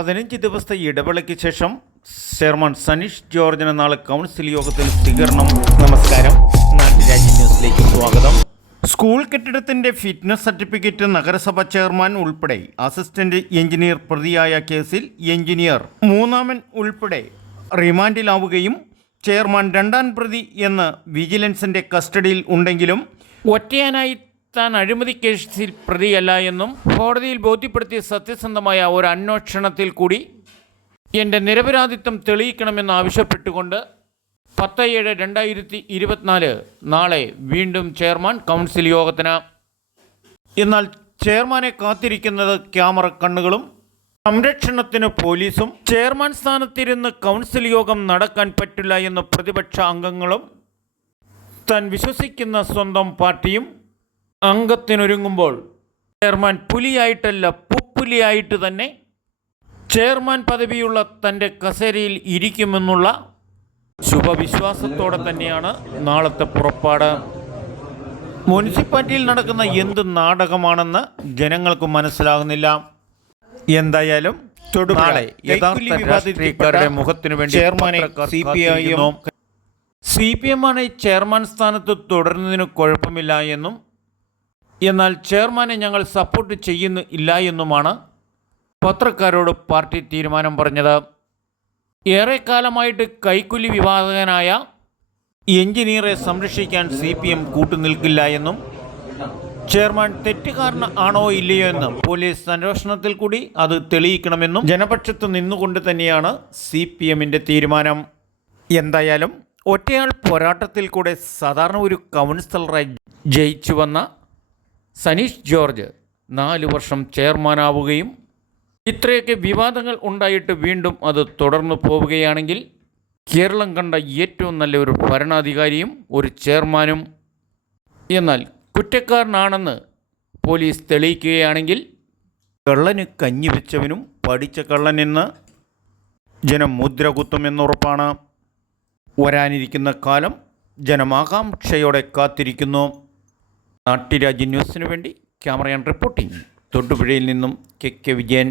15 ദിവസത്തെ ഇടവേളയ്ക്ക് ശേഷം ചെയർമാൻ സനീഷ് ജോർജിന് നാളെ കൗൺസിൽ യോഗത്തിൽ സ്വീകരണം. നമസ്കാരം, നാട്ടുരാജ്യ ന്യൂസിലേക്ക് സ്വാഗതം. സ്കൂൾ കെട്ടിടത്തിൻ്റെ ഫിറ്റ്നസ് സർട്ടിഫിക്കറ്റ് നഗരസഭ ചെയർമാൻ ഉൾപ്പെടെ അസിസ്റ്റന്റ് എഞ്ചിനീയർ പ്രതിയായ കേസിൽ എഞ്ചിനീയർ മൂന്നാമൻ ഉൾപ്പെടെ റിമാൻഡിലാവുകയും ചെയർമാൻ രണ്ടാം പ്രതി എന്ന് വിജിലൻസിൻ്റെ കസ്റ്റഡിയിൽ ഉണ്ടെങ്കിലും ഒറ്റയാനായി താൻ അഴിമതി കേസിൽ പ്രതിയല്ല എന്നും കോടതിയിൽ ബോധ്യപ്പെടുത്തിയ സത്യസന്ധമായ ഒരു അന്വേഷണത്തിൽ കൂടി എൻ്റെ നിരപരാധിത്വം തെളിയിക്കണമെന്ന് ആവശ്യപ്പെട്ടുകൊണ്ട് 10/7/2024 നാളെ വീണ്ടും ചെയർമാൻ കൗൺസിൽ യോഗത്തിന്. എന്നാൽ ചെയർമാനെ കാത്തിരിക്കുന്നത് ക്യാമറ കണ്ണുകളും സംരക്ഷണത്തിന് പോലീസും. ചെയർമാൻ സ്ഥാനത്തിരുന്ന് കൗൺസിൽ യോഗം നടക്കാൻ പറ്റില്ല എന്ന് പ്രതിപക്ഷ അംഗങ്ങളും താൻ വിശ്വസിക്കുന്ന സ്വന്തം പാർട്ടിയും അംഗത്തിനൊരുങ്ങുമ്പോൾ ചെയർമാൻ പുലിയായിട്ടല്ല പുപ്പുലിയായിട്ട് തന്നെ ചെയർമാൻ പദവിയുള്ള തൻ്റെ കസേരയിൽ ഇരിക്കുമെന്നുള്ള ശുഭവിശ്വാസത്തോടെ തന്നെയാണ് നാളത്തെ പുറപ്പാട്. മുനിസിപ്പാലിറ്റിയിൽ നടക്കുന്ന എന്ത് നാടകമാണെന്ന് ജനങ്ങൾക്ക് മനസ്സിലാകുന്നില്ല. എന്തായാലും നാളെ യഥാർത്ഥ രാഷ്ട്രീയക്കാരുടെ മുഖത്തിനു വേണ്ടി ചെയർമാനെ CPM ആണ് ചെയർമാൻ സ്ഥാനത്ത് തുടരുന്നതിന് കുഴപ്പമില്ല എന്നും, എന്നാൽ ചെയർമാനെ ഞങ്ങൾ സപ്പോർട്ട് ചെയ്യുന്നില്ല എന്നുമാണ് പത്രക്കാരോട് പാർട്ടി തീരുമാനം പറഞ്ഞത്. ഏറെക്കാലമായിട്ട് കൈക്കൂലി വിവാദകനായ എഞ്ചിനീയറെ സംരക്ഷിക്കാൻ CPM കൂട്ടുനിൽക്കില്ല എന്നും ചെയർമാൻ തെറ്റുകാരൻ ആണോ ഇല്ലയോ എന്ന് പോലീസ് അന്വേഷണത്തിൽ കൂടി അത് തെളിയിക്കണമെന്നും ജനപക്ഷത്ത് നിന്നുകൊണ്ട് തന്നെയാണ് CPMൻ്റെ തീരുമാനം. എന്തായാലും ഒറ്റയാൾ പോരാട്ടത്തിൽ കൂടെ സാധാരണ ഒരു കൗൺസിലറായി ജയിച്ചു വന്ന സനീഷ് ജോർജ് 4 വർഷം ചെയർമാനാവുകയും ഇത്രയൊക്കെ വിവാദങ്ങൾ ഉണ്ടായിട്ട് വീണ്ടും അത് തുടർന്നു പോവുകയാണെങ്കിൽ കേരളം കണ്ട ഏറ്റവും നല്ല ഒരു ഭരണാധികാരിയും ഒരു ചെയർമാനും, എന്നാൽ കുറ്റക്കാരനാണെന്ന് പോലീസ് തെളിയിക്കുകയാണെങ്കിൽ കള്ളന് കഞ്ഞി വെച്ചവനും പഠിച്ച കള്ളനെന്ന് ജനം മുദ്ര കുത്തുമെന്നുറപ്പാണ്. വരാനിരിക്കുന്ന കാലം ജനമാകാംക്ഷയോടെ കാത്തിരിക്കുന്നു. നാട്ടുരാജ്യ ന്യൂസിനു വേണ്ടി ക്യാമറയാൻ റിപ്പോർട്ടിംഗ് തൊടുപുഴയിൽ നിന്നും KK വിജയൻ.